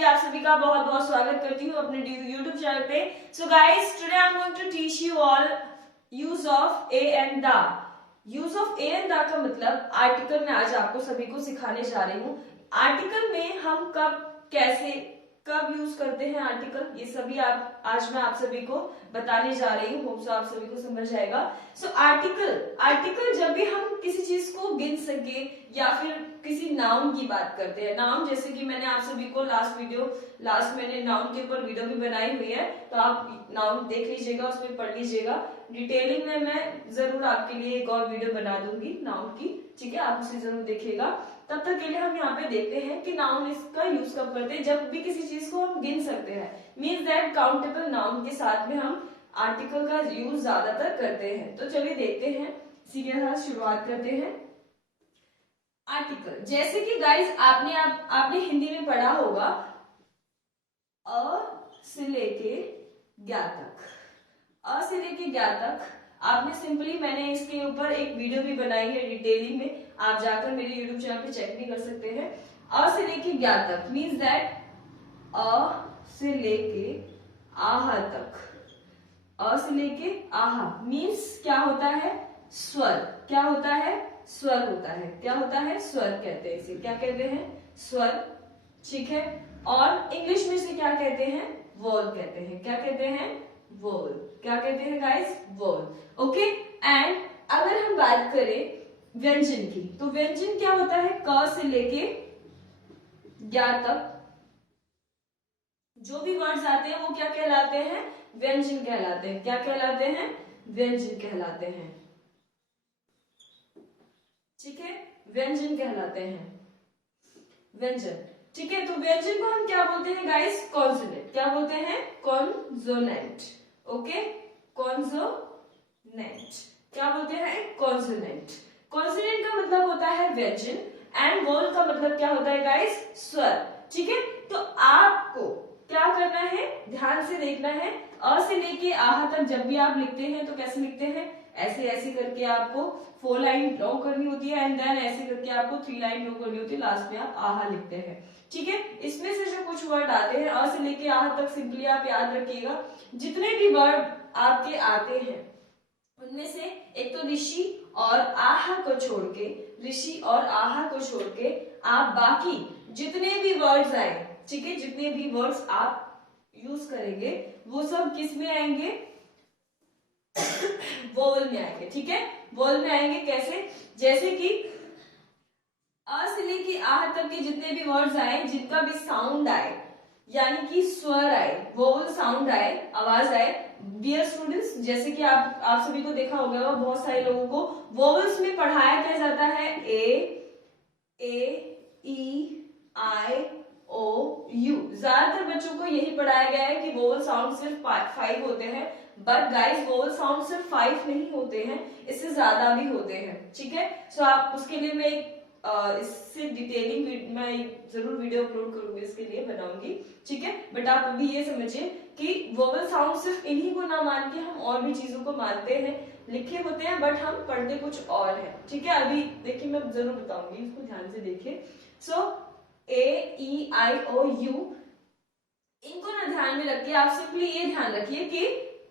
सभी आप सभी का बहुत बहुत स्वागत करती हूँ अपने यूट्यूब चैनल पे। So guys, today I am going to teach you all use of a and the. Use of a and the का मतलब आर्टिकल में आज आपको सभी को सिखाने जा रही हूँ। आर्टिकल में हम कब कैसे कब यूज करते हैं आर्टिकल, ये सभी आज मैं आप सभी को बताने जा रही हूँ। होप सो आप सभी को समझ जाएगा। सो आर्टिकल जब भी हम किसी चीज को गिन सके या फिर किसी नाउन की बात करते हैं। नाउन जैसे कि मैंने आप सभी को लास्ट मैंने नाउन के ऊपर वीडियो भी बनाई हुई है, तो आप नाउन देख लीजिएगा, उसमें पढ़ लीजिएगा। डिटेलिंग में मैं जरूर आपके लिए एक और वीडियो बना दूंगी नाउन की, ठीक है, आप उसे जरूर देखिएगा। तब तक के लिए हम यहाँ पे देखते हैं कि नाउन इसका यूज कब करते हैं, जब भी किसी चीज को हम गिन सकते हैं। मीन्स दैट काउंटेबल नाउन के साथ में हम आर्टिकल का यूज ज्यादातर करते हैं। तो चलिए देखते हैं, सीधे साथ शुरुआत करते हैं। आर्टिकल जैसे कि गाइस आपने हिंदी में पढ़ा होगा अ से लेके ज्ञा तक। अ से लेके ज्ञा तक आपने सिंपली, मैंने इसके ऊपर एक वीडियो भी बनाई है डिटेलिंग में, आप जाकर मेरे यूट्यूब चैनल पे चेक भी कर सकते हैं। अ से लेके ज्ञा तक मीन्स दैट अ से लेके आहा तक। अ से लेके आहा मीन्स क्या होता है? स्वर। क्या होता है? स्वर होता है। क्या होता है? स्वर कहते हैं इसे। क्या कहते हैं? स्वर, ठीक है। और इंग्लिश में इसे क्या कहते हैं? वॉल कहते हैं। क्या कहते हैं? वॉल। क्या कहते हैं गाइस? वॉल। ओके। एंड अगर हम बात करें व्यंजन की, तो व्यंजन क्या होता है? क से लेके ज्ञा तक जो भी वर्ड्स आते हैं वो क्या कहलाते हैं? व्यंजन कहलाते हैं। क्या कहलाते हैं? व्यंजन कहलाते हैं, ठीक है, व्यंजन कहलाते हैं। व्यंजन, ठीक है। तो व्यंजन को हम क्या बोलते हैं गाइस? कॉन्सोनेंट। क्या बोलते हैं? कॉन्सोनेंट। Okay, consonant. क्या बोलते हैं? कॉन्सोनेंट। कॉन्सोनेंट का मतलब होता है व्यंजन एंड वोल का मतलब क्या होता है गाइस? स्वर, ठीक है। तो आपको क्या करना है? ध्यान से देखना है। अ से लेके आहा तक जब भी आप लिखते हैं तो कैसे लिखते हैं? ऐसे ऐसे करके आपको 4 लाइन ड्रॉ करनी होती है एंड देन ऐसे करके आपको 3 लाइन ड्रॉ करनी होती है, लास्ट में आप आहा लिखते हैं, ठीक है। इसमें से जो कुछ वर्ड आते हैं अ से लेके आहा तक, सिंपली आप याद रखिएगा जितने भी वर्ड आपके आते हैं उनमें से एक तो ऋषि और आहा को छोड़ के, ऋषि और आहा को छोड़ के आप बाकी जितने भी वर्ड्स आए, ठीक है, जितने भी वर्ड्स आप यूज करेंगे वो सब किस में आएंगे? वोवल में आएंगे, ठीक है। वोवल में आएंगे कैसे? जैसे कि अ से लेके आह तक के जितने भी वर्ड्स आए जिनका भी साउंड आए, यानी कि स्वर आए, वोवल साउंड आए, आवाज आए। डियर स्टूडेंट्स, जैसे कि आप सभी को देखा होगा, बहुत सारे लोगों को वोवल्स में पढ़ाया क्या जाता है? ए ई आई ओ यू। ज्यादातर बच्चों को यही पढ़ाया गया है कि वोवल साउंड सिर्फ 5 होते हैं, बट गाइस वोवल साउंड सिर्फ 5 नहीं होते हैं, इससे ज्यादा भी होते हैं, ठीक है। सो आप उसके लिए मैं इससे डिटेलिंग मैं जरूर वीडियो अपलोड करूंगी, इसके लिए बनाऊंगी, ठीक है। बट आप अभी ये समझिए कि वोवल साउंड सिर्फ इन्हीं को ना मान के हम और भी चीजों को मानते हैं, लिखे होते हैं बट हम पढ़ते कुछ और है, ठीक है। अभी देखिए मैं जरूर बताऊंगी, इसको ध्यान से देखिए। सो ए ई आई ओ यू, इनको ना ध्यान में रखिए। आप सिंपली ये ध्यान रखिए कि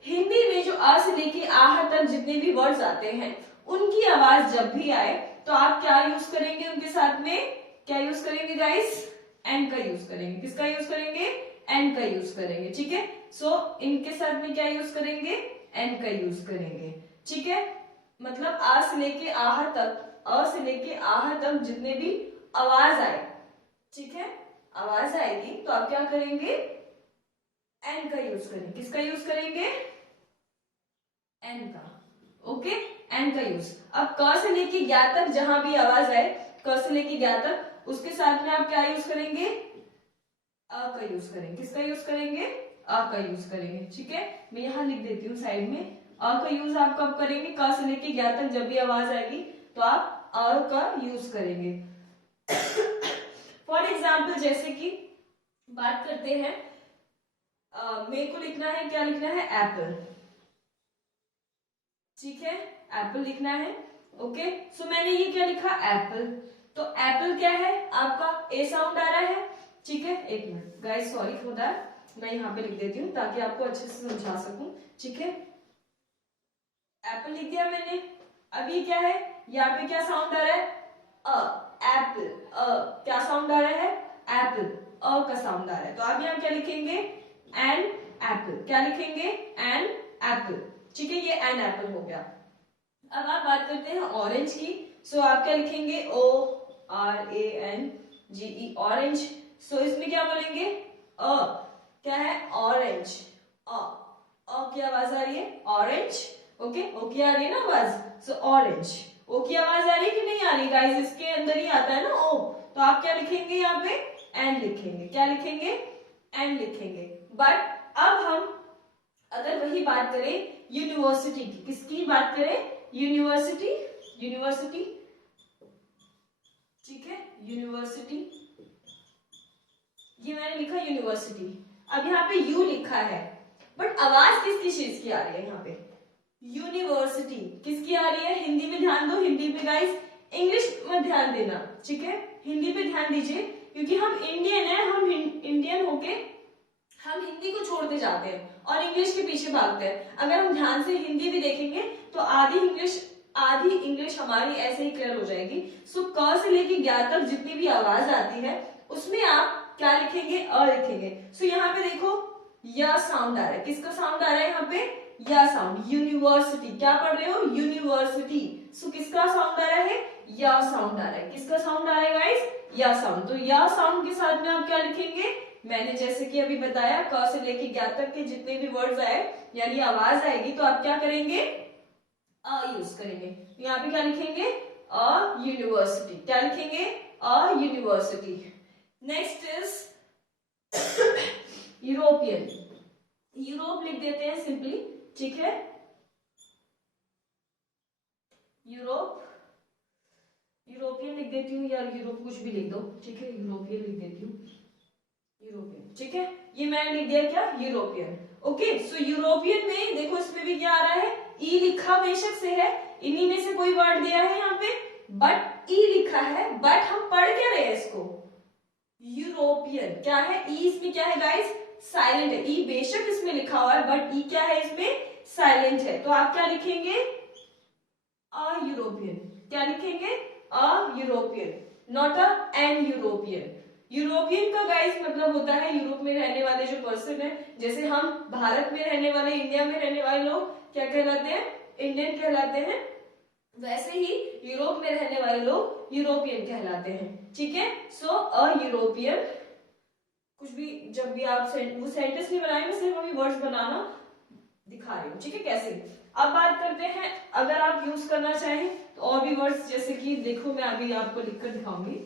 हिंदी में जो अ से लेके आह तक जितने भी वर्ड्स आते हैं उनकी आवाज जब भी आए तो आप क्या यूज करेंगे? उनके साथ में क्या यूज करेंगे गाइस? एन का यूज करेंगे। किसका यूज करेंगे? एन का यूज करेंगे, ठीक है। सो इनके साथ में क्या यूज करेंगे? एन का यूज करेंगे, ठीक है। मतलब आ से लेके आह तक, अ से लेके आह तक जितने भी आवाज आए, ठीक है, आवाज आएगी तो आप क्या करेंगे? एन का यूज करेंगे। किसका यूज करेंगे? एन का, ओके, एन का यूज। अब क से लेके ज्ञा तक जहां भी आवाज आए, क से लेके ज्ञा तक, उसके साथ में आप क्या यूज करेंगे? अ का यूज करेंगे। किसका यूज करेंगे? अ का यूज करेंगे, ठीक है। मैं यहां लिख देती हूँ साइड में। अ का यूज आप कब करेंगे? क से लेके ज्ञा तक जब भी आवाज आएगी तो आप अ का यूज करेंगे। फॉर एग्जाम्पल जैसे कि बात करते हैं, मेरे को लिखना है, क्या लिखना है? एप्पल, ठीक है, एप्पल लिखना है, ओके। सो मैंने ये क्या लिखा? एप्पल। तो एप्पल क्या है? आपका ए साउंड आ रहा है, ठीक है, एक minute guys, sorry for that, मैं यहाँ पे लिख देती हूँ ताकि आपको अच्छे से समझा सकूं। ठीक है, एप्पल लिख दिया मैंने। अब ये क्या है, यहाँ पे क्या साउंड आ रहा है, अ, एप्पल, क्या साउंड आ रहा है, एप्पल, का साउंड आ रहा है। तो आप यहाँ क्या लिखेंगे, एन एप्पल, क्या लिखेंगे, एन एप्पल। ठीक है, ये एन एप्पल हो गया। अब आप बात करते हैं ऑरेंज की। सो आप क्या लिखेंगे, ORANGE, ऑरेंज। सो इसमें क्या बोलेंगे, क्या है, ऑरेंज, की आवाज आ रही है, ऑरेंज। ओके, ओ की आ रही है ना आवाज, सो ऑरेंज। ओ की आवाज आ रही है कि नहीं आ रही गाइस, इसके अंदर ही आता है ना ओ। तो आप क्या लिखेंगे, यहाँ पे एन लिखेंगे, क्या लिखेंगे, एन लिखेंगे। बट अब हम अगर वही बात करें यूनिवर्सिटी की, किसकी बात करें, यूनिवर्सिटी, यूनिवर्सिटी, ठीक है, यूनिवर्सिटी, ये मैंने लिखा यूनिवर्सिटी। अब यहाँ पे यू लिखा है, बट आवाज किसकी चीज की आ रही है, यहाँ पे यूनिवर्सिटी किसकी आ रही है, हिंदी में ध्यान दो, हिंदी पे गाइस, इंग्लिश में ध्यान देना, ठीक है, हिंदी पे ध्यान दीजिए, क्योंकि हम इंडियन है, हम इंडियन होके हम हिंदी को छोड़ते जाते हैं और इंग्लिश के पीछे भागते हैं। अगर हम ध्यान से हिंदी भी देखेंगे तो आधी इंग्लिश हमारी ऐसे ही क्लियर हो जाएगी। सो क से लेके ज्ञ तक जितनी भी आवाज आती है उसमें आप क्या लिखेंगे, अ लिखेंगे। सो यहाँ पे देखो या साउंड आ रहा है, किसका साउंड आ रहा है यहाँ पे, या साउंड, यूनिवर्सिटी, क्या पढ़ रहे हो, यूनिवर्सिटी। सो किसका साउंड आ रहा है, या साउंड आ रहा है, किसका साउंड आ रहा है गाइस, या साउंड। तो या साउंड के साथ में आप क्या लिखेंगे, मैंने जैसे कि अभी बताया, क से लेके ज्ञ तक के जितने भी वर्ड्स आए यानी आवाज आएगी तो आप क्या करेंगे, अ यूज करेंगे। यहाँ पे क्या लिखेंगे, अ यूनिवर्सिटी, क्या लिखेंगे, a university. Next is European, Europe लिख देते हैं सिंपली, ठीक है, यूरोप, यूरोपियन लिख देती हूँ, या यूरोप कुछ भी लिख दो, ठीक है, यूरोपियन लिख देती हूँ, यूरोपियन, ठीक है, ये मैंने लिख दिया क्या, यूरोपियन। ओके, सो यूरोपियन में देखो इसमें भी क्या आ रहा है, ई लिखा बेशक से है, इन्हीं में से कोई वर्ड दिया है यहाँ पे, बट ई लिखा है, बट हम पढ़ क्या रहे हैं इसको, यूरोपियन। क्या है, ई इसमें क्या है गाइस, साइलेंट है। ई बेशक इसमें लिखा हुआ है बट ई क्या है, इसमें साइलेंट है। तो आप क्या लिखेंगे, अ यूरोपियन, क्या लिखेंगे, a European, not a an European. European का गाइस मतलब होता है यूरोप में रहने वाले जो पर्सन है, जैसे हम भारत में रहने वाले, इंडिया में रहने वाले लोग क्या कहलाते हैं, इंडियन कहलाते हैं, वैसे ही यूरोप में रहने वाले लोग यूरोपियन कहलाते हैं, ठीक है। सो अ यूरोपियन, कुछ भी जब भी आप वो सेंटेंस नहीं बनाए, मैं सिर्फ अभी वर्ड्स बनाना दिखा रही हूँ, ठीक है, कैसे। अब बात करते हैं, अगर आप यूज करना चाहें तो और भी वर्ड्स, जैसे कि देखो मैं अभी आपको लिखकर दिखाऊंगी।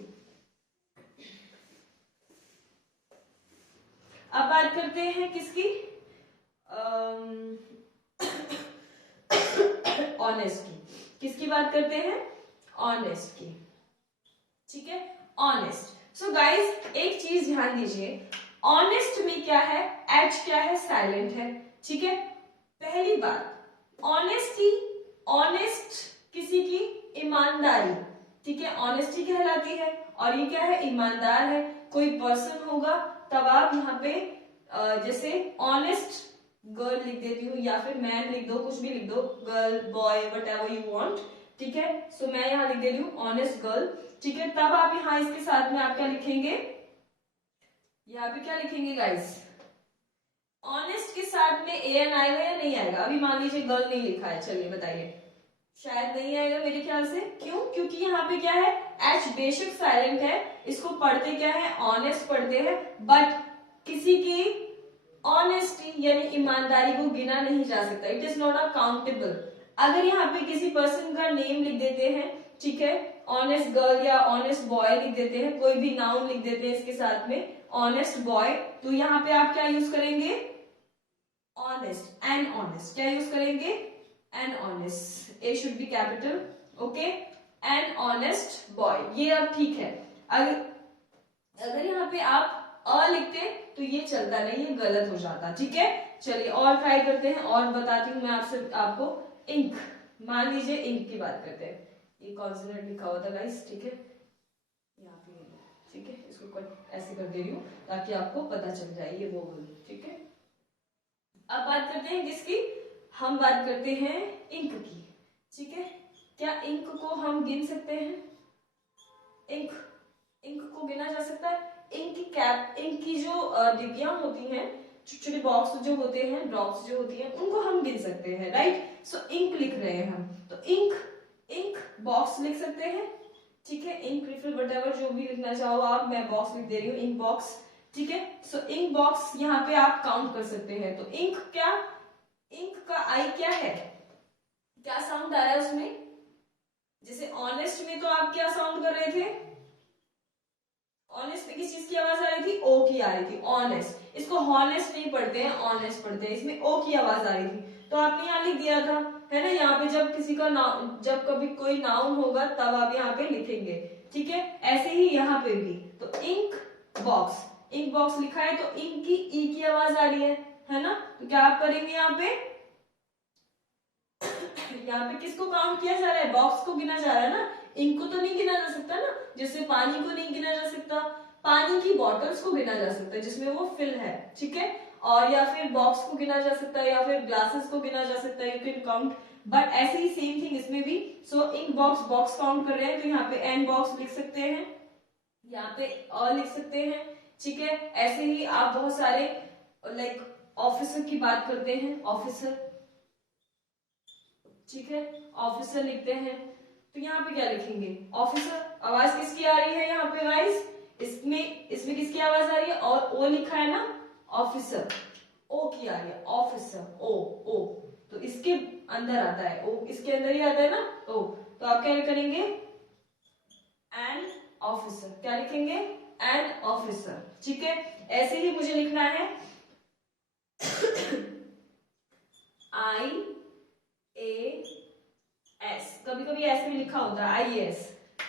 अब बात करते हैं किसकी, ऑनेस्ट की, किसकी बात करते हैं, ऑनेस्ट की, ठीक है, ऑनेस्ट। सो गाइस एक चीज ध्यान दीजिए, ऑनेस्ट में क्या है, एच क्या है, साइलेंट है, ठीक है। पहली बात, ऑनेस्टी, ऑनेस्ट किसी की ईमानदारी, ठीक है, ऑनेस्टी कहलाती है, और ये क्या है, ईमानदार है, कोई पर्सन होगा, तब आप यहाँ पे जैसे ऑनेस्ट गर्ल लिख देती हूँ, या फिर मैन लिख दो, कुछ भी लिख दो, girl boy what ever you want, ठीक है। सो मैं यहाँ लिख दे रही हूँ ऑनेस्ट गर्ल, ठीक है। तब आप यहाँ इसके साथ में आप क्या लिखेंगे, यहाँ पे क्या लिखेंगे गाइस, ऑनेस्ट के साथ में ए एन आएगा या नहीं आएगा, अभी मान लीजिए गर्ल नहीं लिखा है, चलिए बताइए, शायद नहीं आएगा मेरे ख्याल से, क्यों, क्योंकि यहाँ पे क्या है, एच बेशक साइलेंट है, इसको पढ़ते क्या है, ऑनेस्ट पढ़ते हैं, बट किसी की ऑनेस्टी यानी ईमानदारी को गिना नहीं जा सकता, इट इज नॉट अकाउंटेबल। अगर यहाँ पे किसी पर्सन का नेम लिख देते हैं, ठीक है, ऑनेस्ट गर्ल या ऑनेस्ट बॉय लिख देते हैं, कोई भी नाउन लिख देते हैं इसके साथ में, ऑनेस्ट बॉय, तो यहाँ पे आप क्या यूज करेंगे, ऑनेस्ट, एन ऑनेस्ट, क्या यूज करेंगे, an honest, A should be capital, okay, an honest boy, ये अब ठीक है। अगर यहाँ पे आप अ लिखते तो ये चलता नहीं, ये गलत हो जाता, ठीक है। चलिए और ट्राई करते हैं, और बताती हूँ मैं आपको इंक, मान लीजिए इंक की बात करते हैं, ये कॉन्सोनेंट लिखा हुआ था गाइस, ठीक है, यहाँ पे, ठीक है, इसको इसको ऐसे कर दे रही हूँ ताकि आपको पता चल जाए ये वोवल, ठीक है। अब बात करते हैं किसकी, हम बात करते हैं इंक की, ठीक है। क्या इंक को हम गिन सकते हैं? इंक को गिना जा सकता है? इंक की कैप, इंक की जो डिब्बियां होती हैं, छोटे छोटे बॉक्स जो होते हैं, ड्रॉप्स जो होती हैं, उनको हम गिन सकते हैं, राइट। सो इंक लिख रहे हैं हम, तो इंक बॉक्स लिख सकते हैं, ठीक है। इंक रिफिल वटेवर जो भी लिखना चाहो आप, मैं बॉक्स लिख दे रही हूँ, इंक बॉक्स, ठीक है। सो इंक बॉक्स यहाँ पे आप काउंट कर सकते हैं। तो इंक का आई क्या है, क्या साउंड आ रहा है उसमें? जैसे ऑनेस्ट में तो आप क्या साउंड कर रहे थे? ऑनेस्ट में किस चीज की आवाज आ रही थी? ओ की आ रही थी, ऑनेस्ट। इसको हॉनेस्ट नहीं पढ़ते हैं, ऑनेस्ट पढ़ते हैं, इसमें ओ की आवाज आ रही थी। तो आपने यहाँ लिख दिया था, है ना। यहाँ पे जब किसी का नाउन, जब कभी कोई नाउन होगा तब आप यहाँ पे लिखेंगे, ठीक है। ऐसे ही यहाँ पे भी, तो इंक बॉक्स लिखा है, तो इंक की ई की आवाज आ रही है ना। तो क्या आप करेंगे यहाँ पे? यहाँ पे किसको काउंट किया जा रहा है? बॉक्स को गिना जा रहा है ना। इंक को तो नहीं गिना जा सकता ना, जैसे पानी को नहीं गिना जा सकता, पानी की बॉटल्स को गिना जा सकता है जिसमें वो फिल है, ठीक है। और या फिर बॉक्स को गिना जा सकता है, या फिर ग्लासेस को गिना जा सकता है, यू कैन काउंट। बट ऐसे ही सेम थिंग इसमें भी। सो इंक बॉक्स काउंट कर रहे हैं, तो यहाँ पे एन बॉक्स लिख सकते हैं, यहाँ पे और लिख सकते हैं, ठीक है। ऐसे ही आप बहुत सारे लाइक ऑफिसर की बात करते हैं, ऑफिसर, ठीक है, ऑफिसर लिखते हैं। तो यहाँ पे क्या लिखेंगे? ऑफिसर। आवाज किसकी आ रही है यहाँ पे गाइस? इसमें किसकी आवाज आ रही है? और ओ लिखा है ना, ऑफिसर, ओ की आ रही है, ऑफिसर, ओ। तो इसके अंदर आता है ओ, इसके अंदर ही आता है ना ओ। तो आप क्या करेंगे? An officer. क्या लिखेंगे? एन ऑफिसर, ठीक है। ऐसे ही मुझे लिखना है IAS, कभी कभी ऐसे भी लिखा होता है IAS,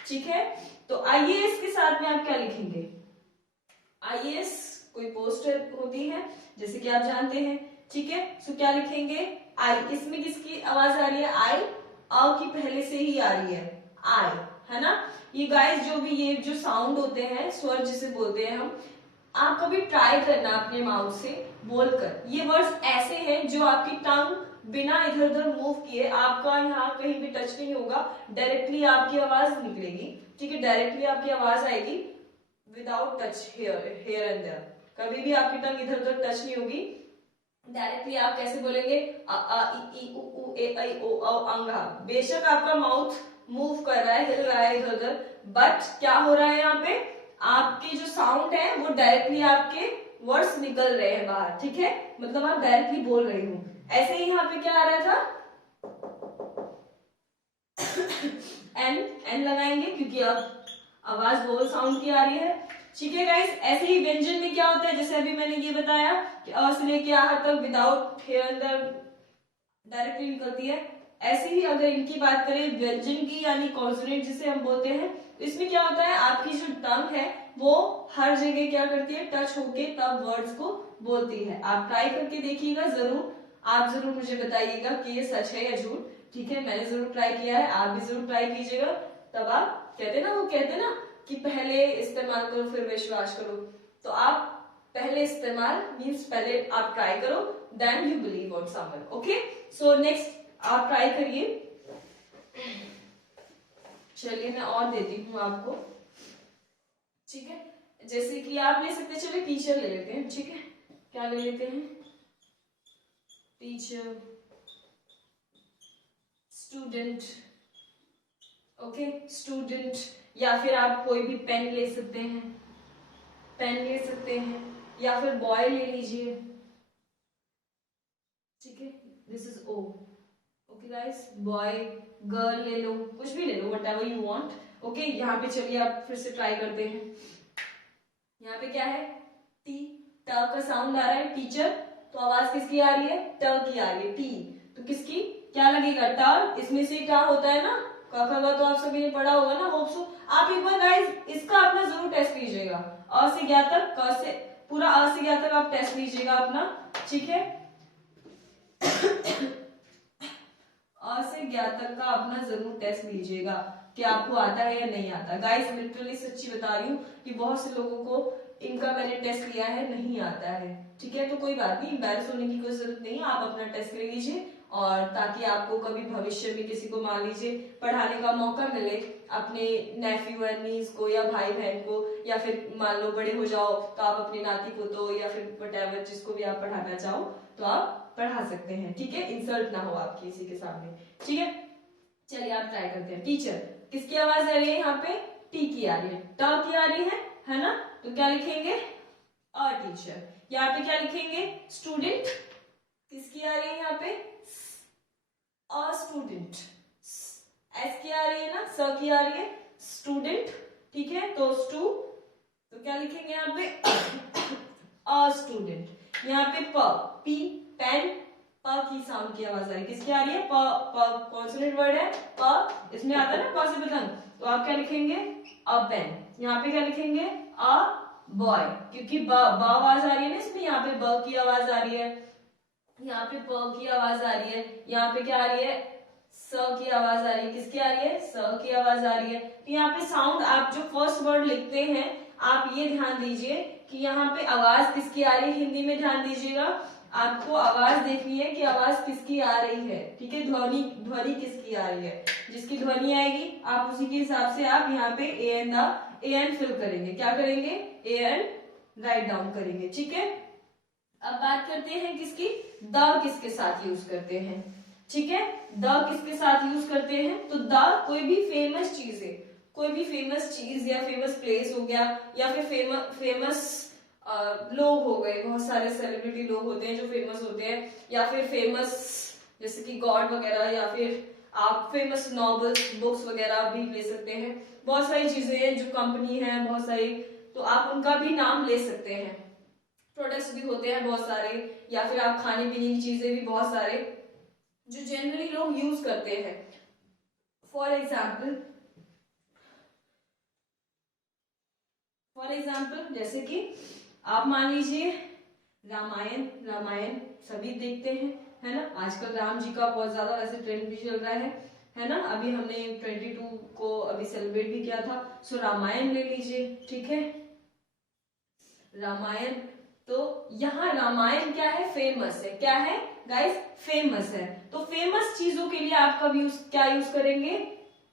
ठीक है। तो IAS के साथ में आप क्या लिखेंगे? IAS कोई पोस्ट होती है जैसे कि आप जानते हैं, ठीक है। सो क्या लिखेंगे? आई। इसमें किसकी आवाज आ रही है? आई। आ की पहले से ही आ रही है, आई, है ना। ये गाइस जो भी ये जो साउंड होते हैं, स्वर जिसे बोलते हैं हम, आप कभी ट्राई करना अपने माउथ से बोलकर। ये वर्ड्स ऐसे हैं जो आपकी टंग बिना इधर उधर मूव किए, आपका यहाँ कहीं भी टच नहीं होगा, डायरेक्टली आपकी आवाज निकलेगी, ठीक है। डायरेक्टली आपकी आवाज आएगी without touch here and there. कभी भी आपकी टंग इधर उधर टच नहीं होगी, डायरेक्टली आप कैसे बोलेंगे? अ आ इ उ ऊ ए ऐ ओ औ अंगा। बेशक आपका माउथ मूव कर रहा है, हिल रहा है इधर उधर, बट क्या हो रहा है यहाँ पे? आपके जो साउंड है वो डायरेक्टली आपके वर्ड्स निकल रहे हैं बाहर, ठीक है। मतलब आप डायरेक्टली बोल रही हो। ऐसे ही यहाँ पे क्या आ रहा था? एन लगाएंगे क्योंकि अब आवाज वोवल साउंड की आ रही है, ठीक है गाइस। ऐसे ही व्यंजन में क्या होता है, जैसे अभी मैंने ये बताया कि अ से लेके आ तक विदाउट हेयर अंदर डायरेक्टली निकलती है। ऐसे ही अगर इनकी बात करें व्यंजन की, यानी कॉन्सोनेंट जिसे हम बोलते हैं, तो इसमें क्या होता है? आपकी जो टंग है वो हर जगह क्या करती है? टच होके तब वर्ड्स को बोलती है। आप ट्राई करके देखिएगा जरूर, आप जरूर मुझे बताइएगा कि ये सच है या झूठ, ठीक है। मैंने जरूर ट्राई किया है, आप भी जरूर ट्राई कीजिएगा, तब आप कहते ना कि पहले इस्तेमाल करो फिर विश्वास करो। तो आप पहले इस्तेमाल मीन्स पहले आप ट्राई करो, then you believe on someone, okay. So next आप ट्राई करिए। चलिए मैं और देती हूँ आपको, ठीक है। जैसे कि आप ले सकते, चलिए टीचर ले लेते हैं, ठीक है। क्या ले लेते हैं? Teacher, student, okay, student. या फिर आप कोई भी पेन ले सकते हैं, या फिर बॉय ले लीजिए, ठीक है। This is O, okay guys. Boy, girl ले लो, कुछ भी ले लो, whatever you want, okay. यहाँ पे चलिए आप फिर से ट्राई करते हैं। यहाँ पे क्या है? टी, ट का साउंड आ रहा है, टीचर। तो आवाज किसकी आ रही है? ट की आ रही है, टी। तो किसकी क्या लगेगा? ट। इसमें से टा होता है ना, क ख ग तो आप सभी ने पढ़ा होगा ना, होप सो। आप एक बार गाइस इसका अपना जरूर टेस्ट कीजिएगा, अ से ज्ञ तक, क से पूरा अ से ज्ञ तक आप टेस्ट लीजिएगा अपना, ठीक है। अ से ज्ञ तक का अपना जरूर टेस्ट लीजिएगा। कि आपको आता है या नहीं आता। गाइस लिटरली सच्ची बता रही हूँ कि बहुत से लोगों को इनका मैंने टेस्ट लिया है, नहीं आता है। ठीक है, तो कोई बात नहीं, एम्बैरेस होने की कोई जरूरत नहीं है, आप अपना टेस्ट ले लीजिए, और ताकि आपको कभी भविष्य में किसी को मान लीजिए पढ़ाने का मौका मिले अपने नेफ्यू एंड नीस को या भाई बहन को, या फिर मान लो बड़े हो जाओ तो आप अपने नाती पोतो या फिर वटेवर जिसको भी आप पढ़ाना चाहो तो आप पढ़ा सकते हैं। ठीक है, इंसल्ट ना हो आप किसी के सामने। ठीक है, चलिए आप ट्राई करते हैं। टीचर किसकी आवाज आ रही है यहाँ पे? टी की आ रही है, ट की आ रही है ना, तो क्या लिखेंगे? A teacher. यहाँ पे क्या लिखेंगे? स्टूडेंट किसकी आ रही है यहाँ पे? A student. एस की आ रही है ना, स की आ रही है, स्टूडेंट। ठीक है, तो स्टू, तो क्या लिखेंगे यहाँ पे? A student. यहाँ पे प, पी, पेन, प की साउंड की आवाज आ रही है, किसकी आ रही है? प, प कॉन्सोनेंट वर्ड है प, इसमें आता है ना प से पतंग, तो आप क्या लिखेंगे? अ पेन। यहाँ पे क्या लिखेंगे? अ बॉय, क्योंकि ब आवाज आ रही है ना इसमें, यहाँ पे ब की आवाज आ रही है, यहाँ पे प की आवाज आ रही है, यहाँ पे क्या आ रही है? स की आवाज आ रही है, किसकी आ रही है? स की आवाज आ रही है। तो यहाँ पे साउंड आप जो फर्स्ट वर्ड लिखते हैं आप ये ध्यान दीजिए कि यहाँ पे आवाज किसकी आ रही है, हिंदी में ध्यान दीजिएगा, आपको आवाज देखनी है कि आवाज किसकी आ रही है। ठीक है, ध्वनि ध्वनि किसकी आ रही है, जिसकी ध्वनि आएगी आप उसी के हिसाब से आप यहाँ पे ए एन फिल करेंगे। क्या करेंगे? ए एन राइट डाउन करेंगे। ठीक है, अब बात करते हैं किसकी? द किसके साथ यूज करते हैं? ठीक है, द किसके साथ यूज करते हैं? तो द कोई भी फेमस चीज है, कोई भी फेमस चीज या फेमस प्लेस हो गया, या फिर फेमस लोग हो गए, बहुत सारे सेलिब्रिटी लोग होते हैं जो फेमस होते हैं, या फिर फेमस जैसे कि गॉड वगैरह, या फिर आप फेमस नॉवेल्स बुक्स वगैरह भी ले सकते हैं। बहुत सारी चीजें हैं जो कंपनी है बहुत सारी, तो आप उनका भी नाम ले सकते हैं। प्रोडक्ट्स भी होते हैं बहुत सारे, या फिर आप खाने पीने की चीजें भी बहुत सारे जो जनरली लोग यूज करते हैं। फॉर एग्जाम्पल जैसे कि आप मान लीजिए रामायण सभी देखते हैं, है ना। आजकल राम जी का बहुत ज्यादा वैसे ट्रेंड भी चल रहा है ना। अभी हमने 22 को अभी सेलिब्रेट भी किया था, सो रामायण ले लीजिए। ठीक है, रामायण, तो यहाँ रामायण क्या है? फेमस है। क्या है गाइस? फेमस है। तो फेमस चीजों के लिए आप कब क्या यूज करेंगे?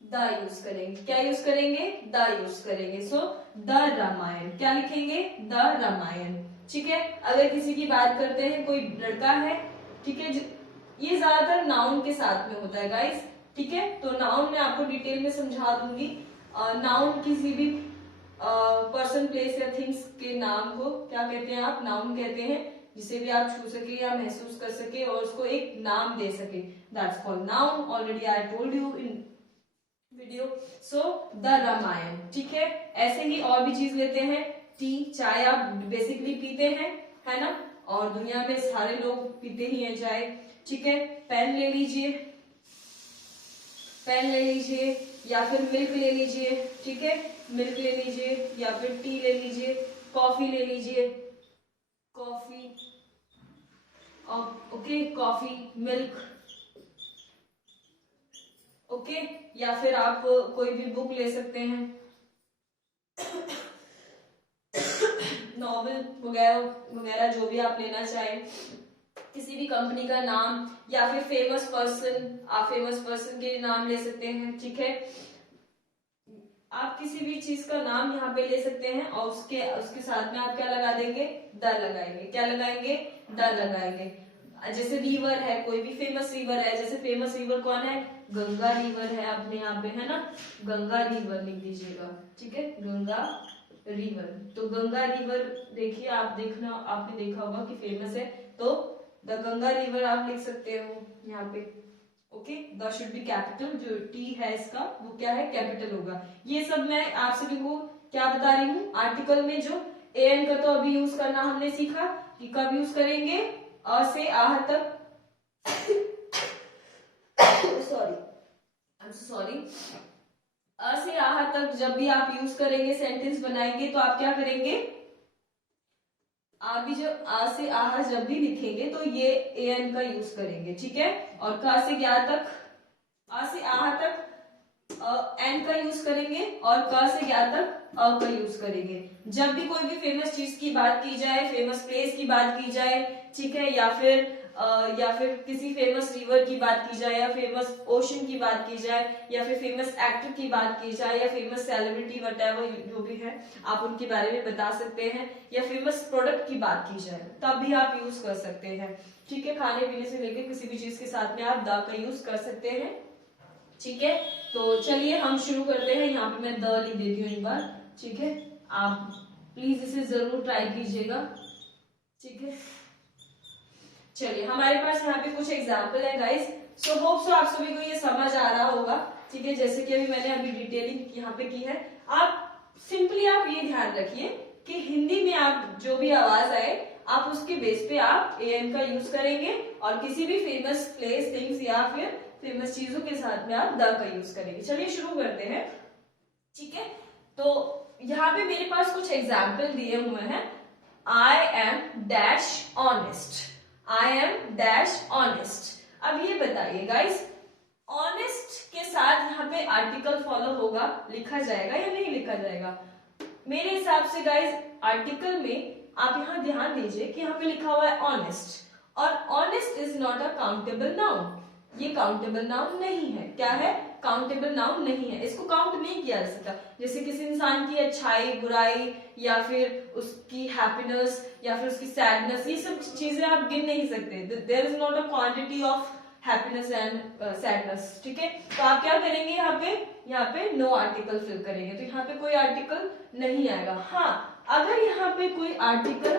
द यूज करेंगे। क्या यूज करेंगे? द यूज करेंगे। So the Ramayan. क्या लिखेंगे? द रामायण। ठीक है, अगर किसी की बात करते हैं, कोई लड़का है, ठीक है, ये ज्यादातर नाउन के साथ में होता है गाइस। ठीक है, तो नाउन में आपको डिटेल में समझा दूंगी। नाउन किसी भी पर्सन प्लेस या थिंग्स के नाम को क्या कहते हैं? आप नाउन कहते हैं, जिसे भी आप छू सके या महसूस कर सके और उसको एक नाम दे सके, that's called noun. Already I told you in video. So the Ramayan. ठीक है, ऐसे ही और भी चीज लेते हैं। टी, चाय आप बेसिकली पीते हैं, है ना, और दुनिया में सारे लोग पीते ही हैं चाय। ठीक है, पेन ले लीजिए, पेन ले लीजिए, या फिर मिल्क ले लीजिए। ठीक है, मिल्क ले लीजिए, या फिर टी ले लीजिए, कॉफी ले लीजिए, coffee, okay, coffee, milk, okay, या फिर आप कोई भी बुक ले सकते हैं, नॉवेल वगैरह वगैरह, जो भी आप लेना चाहें, किसी भी कंपनी का नाम, या फिर फेमस पर्सन, आप फेमस पर्सन के नाम ले सकते हैं। ठीक है, आप किसी भी चीज का नाम यहाँ पे ले सकते हैं, और उसके उसके साथ में आप क्या लगा देंगे? द लगाएंगे। क्या लगाएंगे? द लगाएंगे। जैसे रिवर है, कोई भी फेमस रिवर है, जैसे फेमस रिवर कौन है? गंगा रिवर है अपने यहाँ पे, है ना, गंगा रिवर लिख दीजिएगा। ठीक है, गंगा रिवर। तो गंगा रिवर देखिए, आप देखना, आपने देखा होगा कि फेमस है, तो द गंगा रिवर आप लिख सकते हो यहाँ पे। Okay, the should be capital, जो टी है इसका वो क्या है? कैपिटल होगा। ये सब मैं आप सभी को क्या बता रही हूँ? आर्टिकल में जो एन का तो अभी यूज करना हमने सीखा कि कब यूज करेंगे? अ से आह तक, सॉरी, अ से आह तक जब भी आप यूज करेंगे, सेंटेंस बनाएंगे, तो आप क्या करेंगे? आप भी जब आ से आह जब भी लिखेंगे तो ये ए एन का यूज करेंगे। ठीक है, और क से क्या तक? आ से आह तक एन का यूज करेंगे और क से ज्ञा तक अ का यूज करेंगे। जब भी कोई भी फेमस चीज की बात की जाए, फेमस प्लेस की बात की जाए, ठीक है, या फिर किसी फेमस रिवर की बात की जाए, या फेमस ओशन की बात की जाए, या फिर फेमस एक्टर की बात की जाए, या फेमस सेलिब्रिटी वटेवर जो भी है आप उनके बारे में बता सकते हैं, या फेमस प्रोडक्ट की बात की जाए तब भी आप यूज कर सकते हैं। ठीक है, खाने पीने से लेकर किसी भी चीज के साथ में आप द का यूज कर सकते हैं। ठीक है, तो चलिए हम शुरू करते हैं। यहाँ पे मैं द लिख देती हूँ एक बार। ठीक है, आप प्लीज इसे जरूर ट्राई कीजिएगा। ठीक है, चलिए हमारे पास यहाँ पे कुछ एग्जाम्पल है गाइस। सो होप सो आप सभी को ये समझ आ रहा होगा। ठीक है, जैसे कि मैंने अभी डिटेलिंग यहाँ पे की है। आप सिंपली आप ये ध्यान रखिए कि हिंदी में आप जो भी आवाज आए आप उसके बेस पे आप एन का यूज करेंगे, और किसी भी फेमस प्लेस, थिंग्स या फिर फेमस चीजों के साथ में आप द का यूज करेंगे। चलिए शुरू करते हैं। ठीक है, तो यहाँ पे मेरे पास कुछ एग्जाम्पल दिए हुए हैं। I am dash honest, I am dash honest. अब ये बताइए गाइस, ऑनेस्ट के साथ यहाँ पे आर्टिकल फॉलो होगा, लिखा जाएगा या नहीं लिखा जाएगा? मेरे हिसाब से गाइस आर्टिकल में आप यहाँ ध्यान दीजिए कि यहाँ पे लिखा हुआ है ऑनेस्ट, और honest is not a countable noun. ये काउंटेबल नाउन नहीं है। क्या है? काउंटेबल नाउन नहीं है, इसको काउंट नहीं किया जा सकता। जैसे किसी इंसान की अच्छाई, बुराई, या फिर उसकी हैप्पीनेस, या फिर उसकी सैडनेस, ये सब चीजें आप गिन नहीं सकते। There is not a quantity of happiness and sadness. ठीक है, तो आप क्या करेंगे? यहाँ पे नो आर्टिकल फिल करेंगे, तो यहाँ पे कोई आर्टिकल नहीं आएगा। हाँ, अगर यहाँ पे कोई आर्टिकल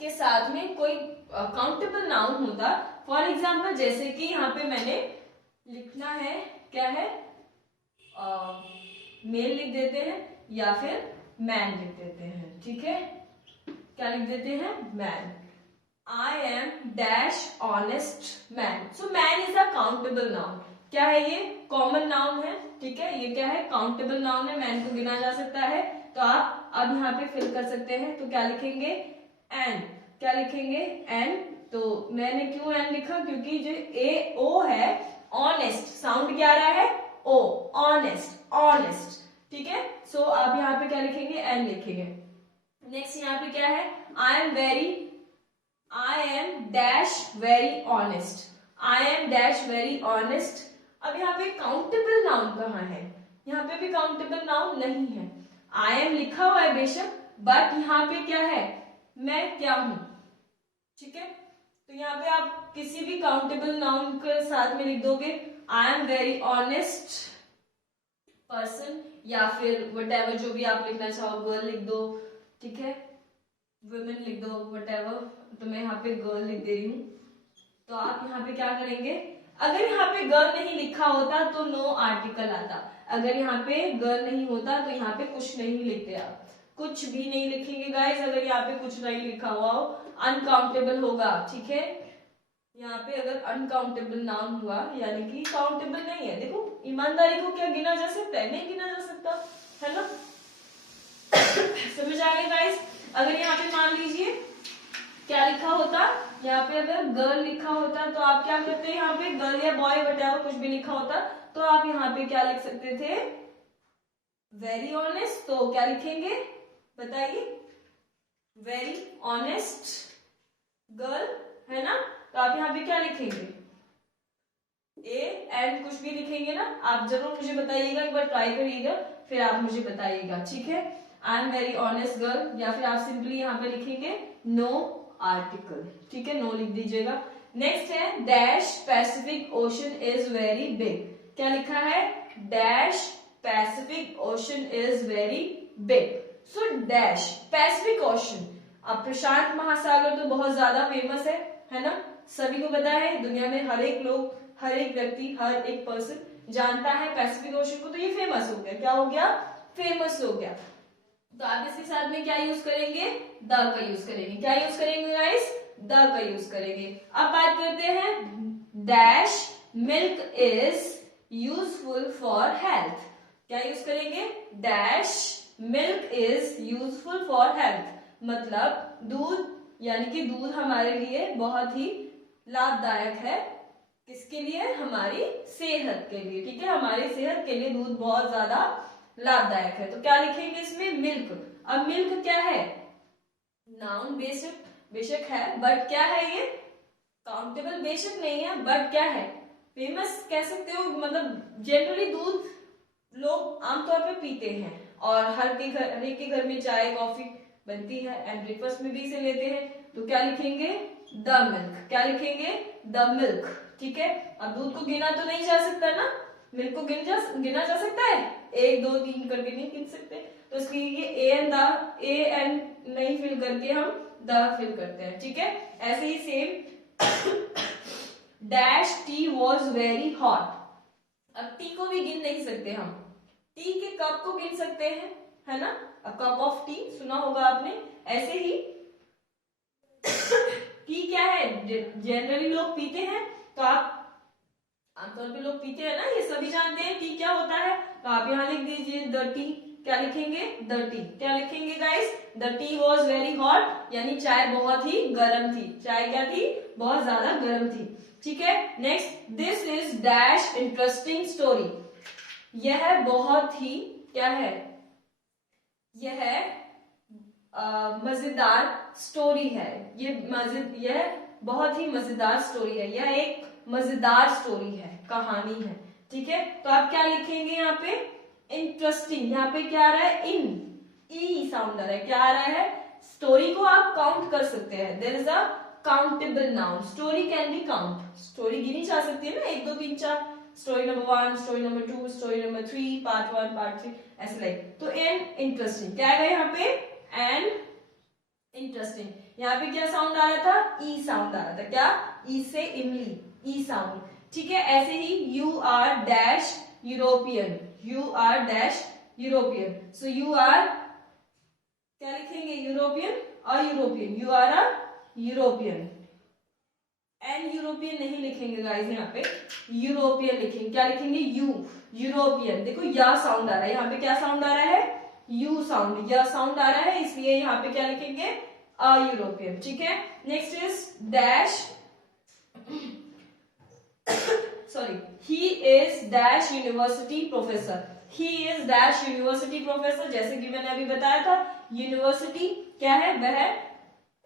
के साथ में कोई काउंटेबल नाउन होता, फॉर एग्जाम्पल जैसे कि यहाँ पे मैंने लिखना है, क्या है, मेल लिख देते हैं या फिर मैन लिख देते हैं। ठीक है, क्या लिख देते हैं? Man. I am dash honest man. So man is a countable noun. क्या है ये? कॉमन नाउन है। ठीक है, ये क्या है? काउंटेबल नाउन है, मैन को गिना जा सकता है। तो आप अब यहाँ पे फिल कर सकते हैं। तो क्या लिखेंगे? एन। क्या लिखेंगे? एन। तो मैंने क्यों एन लिखा? क्योंकि जो ए ओ है, ऑनेस्ट साउंड क्या आ रहा है? ओ, ऑनेस्ट, ऑनेस्ट। ठीक है, सो आप यहाँ पे क्या लिखेंगे? एन लिखेंगे। नेक्स्ट यहाँ पे क्या है? I am dash very honest, I am dash very honest. अब यहाँ पे काउंटेबल नाउन कहाँ है? यहाँ पे भी काउंटेबल नाउन नहीं है। आई एम लिखा हुआ है बेशक, बट यहाँ पे क्या है? मैं क्या हूं। ठीक है, तो यहाँ पे आप किसी भी काउंटेबल नाउन के साथ में लिख दोगे I am very honest person, या फिर व्हाटएवर जो भी आप लिखना चाहो, गर्ल लिख दो। ठीक है, वुमेन लिख दो, व्हाटएवर। तो मैं यहाँ पे गर्ल लिख दे रही हूँ। तो आप यहाँ पे क्या करेंगे? अगर यहाँ पे गर्ल नहीं लिखा होता तो नो आर्टिकल आता। अगर यहाँ पे गर्ल नहीं होता तो यहाँ पे कुछ नहीं लिखते, आप कुछ भी नहीं लिखेंगे गाइस। अगर यहाँ पे कुछ नहीं लिखा हुआ हो, अनकाउंटेबल होगा। ठीक है, यहाँ पे अगर अनकाउंटेबल नाउन हुआ यानी कि काउंटेबल नहीं है। देखो, ईमानदारी को क्या गिना जा सकता है? नहीं गिना जा सकता, है ना? समझ आ गया गाइस? अगर यहाँ पे मान लीजिए क्या लिखा होता, यहाँ पे अगर गर्ल लिखा होता तो आप क्या करते हैं? यहाँ पे गर्ल या बॉय वटेवर कुछ भी लिखा होता तो आप यहाँ पे क्या लिख सकते थे? Very honest. तो क्या लिखेंगे बताइए? वेरी ऑनेस्ट गर्ल, है ना? तो आप यहाँ पे क्या लिखेंगे? ए एंड कुछ भी लिखेंगे ना? आप जरूर मुझे बताइएगा, एक बार ट्राई करिएगा, फिर आप मुझे बताइएगा। ठीक है, I am very honest girl, या फिर आप सिंपली यहाँ पे लिखेंगे नो आर्टिकल। ठीक है, नो लिख दीजिएगा। नेक्स्ट है dash Pacific ocean is very big. क्या लिखा है? Dash Pacific ocean is very big. So dash Pacific ocean, अब प्रशांत महासागर तो बहुत ज्यादा फेमस है ना? सभी को पता है, दुनिया में हर एक लोग, हर एक व्यक्ति, हर एक पर्सन जानता है पैसिफिक ओशन को। तो ये फेमस हो गया। क्या हो गया? फेमस हो गया। तो आप इसके साथ में क्या यूज करेंगे? द का यूज करेंगे। क्या यूज करेंगे गाइस? द का यूज करेंगे। अब बात करते हैं dash milk is useful for health. क्या यूज करेंगे? Dash milk is useful for health, मतलब दूध, यानी कि दूध हमारे लिए बहुत ही लाभदायक है, किसके लिए? हमारी सेहत के लिए, ठीक है, हमारी सेहत के लिए दूध बहुत ज्यादा लाभदायक है। तो क्या लिखेंगे इसमें? मिल्क। अब मिल्क क्या है? नाउन बेशक है, बट क्या है ये? काउंटेबल बेशक नहीं है, बट क्या है? फेमस कह सकते हो, मतलब जनरली दूध लोग आमतौर पे पीते हैं और हर एक के घर में चाय कॉफी बनती है एंड ब्रेकफास्ट में भी इसे लेते हैं। तो क्या लिखेंगे? The milk. क्या लिखेंगे? द मिल्क, ठीक है। अब दूध को गिना तो नहीं जा सकता ना, मिल्क को गिना जा सकता है? 1 2 3 करके नहीं गिन सकते, तो इसलिए ये ए एन नहीं फिल करके हम द फिल करते हैं, ठीक है। ऐसे ही same dash tea was very hot. अब टी को भी गिन नहीं सकते हम, टी के कप को गिन सकते हैं, है ना, अ कप ऑफ टी सुना होगा आपने। ऐसे ही टी क्या है? जनरली लोग पीते हैं, तो आप आमतौर पे लोग पीते हैं ना, ये सभी जानते हैं टी क्या होता है। तो आप यहाँ लिख दीजिए द टी। क्या लिखेंगे? The T. क्या लिखेंगे guys? The T was very hot, यानी चाय बहुत ही गर्म थी। चाय क्या थी? बहुत ज्यादा गर्म थी, ठीक है। Next, this is dash interesting story. यह बहुत ही क्या है? यह मजेदार स्टोरी है। यह बहुत ही मजेदार स्टोरी है। यह एक मजेदार स्टोरी है, कहानी है, ठीक है। तो आप क्या लिखेंगे यहाँ पे? इंटरेस्टिंग। यहाँ पे क्या आ रहा है? ई साउंड आ रहा है। क्या आ रहा है? स्टोरी को आप काउंट कर सकते हैं। There is a countable noun. Story can be count. Story गिनी जा सकती है ना, 1 2 3 4, story number 1, story number 2, story number 3, part 1, part 3, ऐसे लाइक। तो एन इंटरेस्टिंग क्या है यहाँ पे? An interesting. यहाँ पे क्या साउंड आ रहा था? ई साउंड आ रहा था। क्या? ई से इमली, ई साउंड, ठीक है। ऐसे ही you are dash European. You are dash European. So you are क्या लिखेंगे? European. A European. You are a European. An European नहीं लिखेंगे गाइस, यहाँ पे यूरोपियन लिखेंगे। क्या लिखेंगे? You European. देखो या साउंड आ रहा है, यहाँ पे क्या साउंड आ रहा है? यू साउंड, या साउंड आ रहा है, इसलिए यहाँ पे क्या लिखेंगे? अ यूरोपियन, ठीक है। Next is dash sorry, he is dash university professor. He is dash university professor. जैसे कि मैंने अभी बताया था, यूनिवर्सिटी क्या है? वह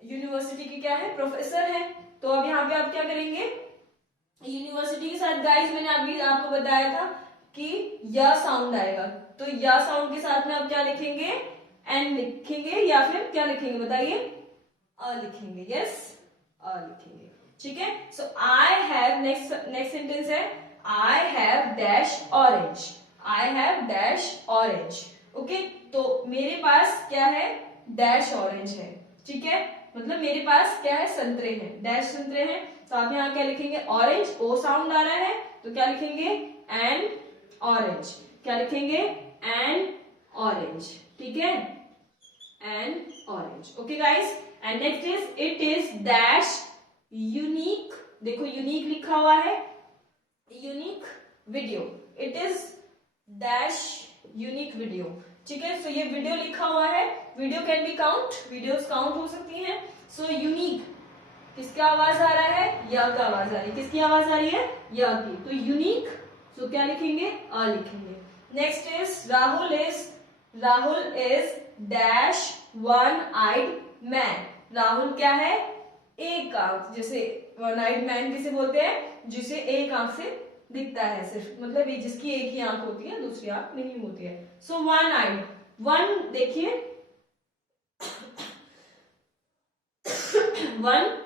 यूनिवर्सिटी की क्या है? प्रोफेसर है। तो अब यहाँ पे आप क्या करेंगे? यूनिवर्सिटी के साथ गाइस मैंने अभी आपको बताया था कि या साउंड आएगा, तो या साउंड के साथ में आप क्या लिखेंगे? एन लिखेंगे या फिर क्या लिखेंगे बताइए? अ लिखेंगे। यस, अ लिखेंगे, ठीक है। सो आई हैव, नेक्स्ट सेंटेंस है I have dash orange. I have dash orange, okay. तो मेरे पास क्या है? डैश ऑरेंज है, ठीक है। मतलब मेरे पास क्या है? संतरे हैं, डैश संतरे हैं। तो आप यहाँ क्या लिखेंगे? ऑरेंज, ओ साउंड आ रहा है, तो क्या लिखेंगे? N orange. क्या लिखेंगे? एन ऑरेंज, ठीक है, N orange, okay guys. And next is it is dash unique. देखो यूनिक लिखा हुआ है, unique video. It is dash unique video, ठीक है। सो ये वीडियो लिखा हुआ है, video can be count, videos count हो सकती हैं। सो यूनिक, किसका आवाज आ रहा है? या का आवाज आ रही है। किसकी आवाज आ रही है? या की। तो यूनिक, सो क्या लिखेंगे? अ लिखेंगे। Next is Rahul is dash one eyed man. Rahul क्या है? एक आंख, जैसे वन आइड मैन किसे बोलते हैं? जिसे एक आंख से दिखता है सिर्फ, मतलब ये जिसकी एक ही आंख होती है, दूसरी आंख नहीं होती है। सो वन आइड, वन देखिए वन,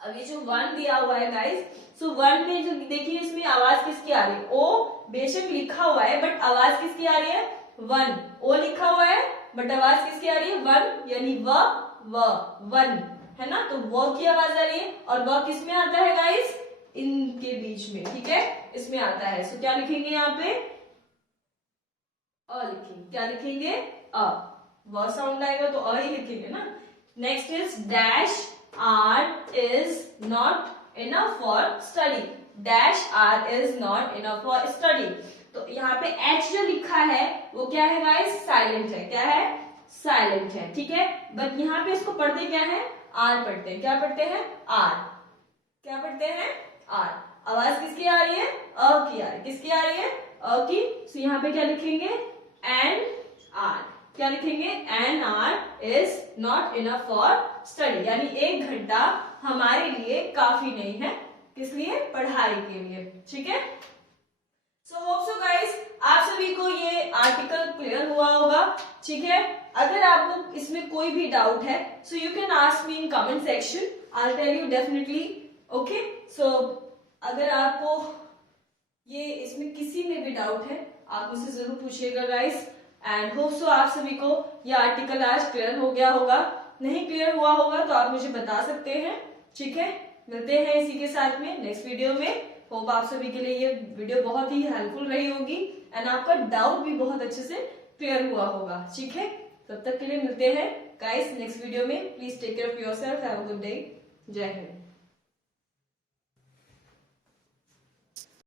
अब ये जो वन दिया हुआ है गाइस, सो वन में जो देखिए इसमें आवाज किसकी आ रही है? ओ बेशक लिखा हुआ है बट आवाज किसकी आ रही है? वन। ओ लिखा हुआ है बट आवाज किसकी आ रही है? वन, यानी वन, है ना। तो व की आवाज आ रही है, और व किस में आता है गाइस? इनके बीच में, ठीक है, इसमें आता है। सो क्या लिखेंगे यहाँ पे? अ लिखेंगे। क्या लिखेंगे? अ। व साउंड आएगा तो अ ही लिखेंगे ना। Next is dash R is not enough for study. Dash R is not enough for study. तो यहाँ पे एच जो लिखा है वो क्या है गाइस? साइलेंट है। क्या है? साइलेंट है, ठीक है। बट यहाँ पे इसको पढ़ते क्या है? आर पढ़ते हैं। क्या पढ़ते हैं? आर। क्या पढ़ते हैं? आर। आवाज किसकी आ रही है? अ की आ रही है। किसकी आ रही है? अ की। तो यहाँ पे क्या लिखेंगे? An R. क्या लिखेंगे? An R is not enough for study, यानी 1 घंटा हमारे लिए काफी नहीं है। किस लिए? पढ़ाई के लिए। ठीक है। सो होप सो गाइस आप सभी को ये आर्टिकल क्लियर हुआ होगा। ठीक है। अगर आपको इसमें कोई भी डाउट है so you can ask me in comment section, I tell you definitely. Okay. So अगर आपको ये इसमें किसी में भी डाउट है आप मुझसे जरूर पूछिएगा गाइस। एंड होप सो आप सभी को ये आर्टिकल आज क्लियर हो गया होगा। नहीं क्लियर हुआ होगा तो आप मुझे बता सकते हैं। ठीक है। मिलते हैं इसी के साथ में नेक्स्ट वीडियो में। होप आप सभी के लिए ये वीडियो बहुत ही हेल्पफुल रही होगी एंड आपका डाउट भी बहुत अच्छे से क्लियर हुआ होगा। ठीक है। तब तक के लिए मिलते हैं गाइस नेक्स्ट वीडियो में। Please take care of yourself. Have a good day. जय हिंद।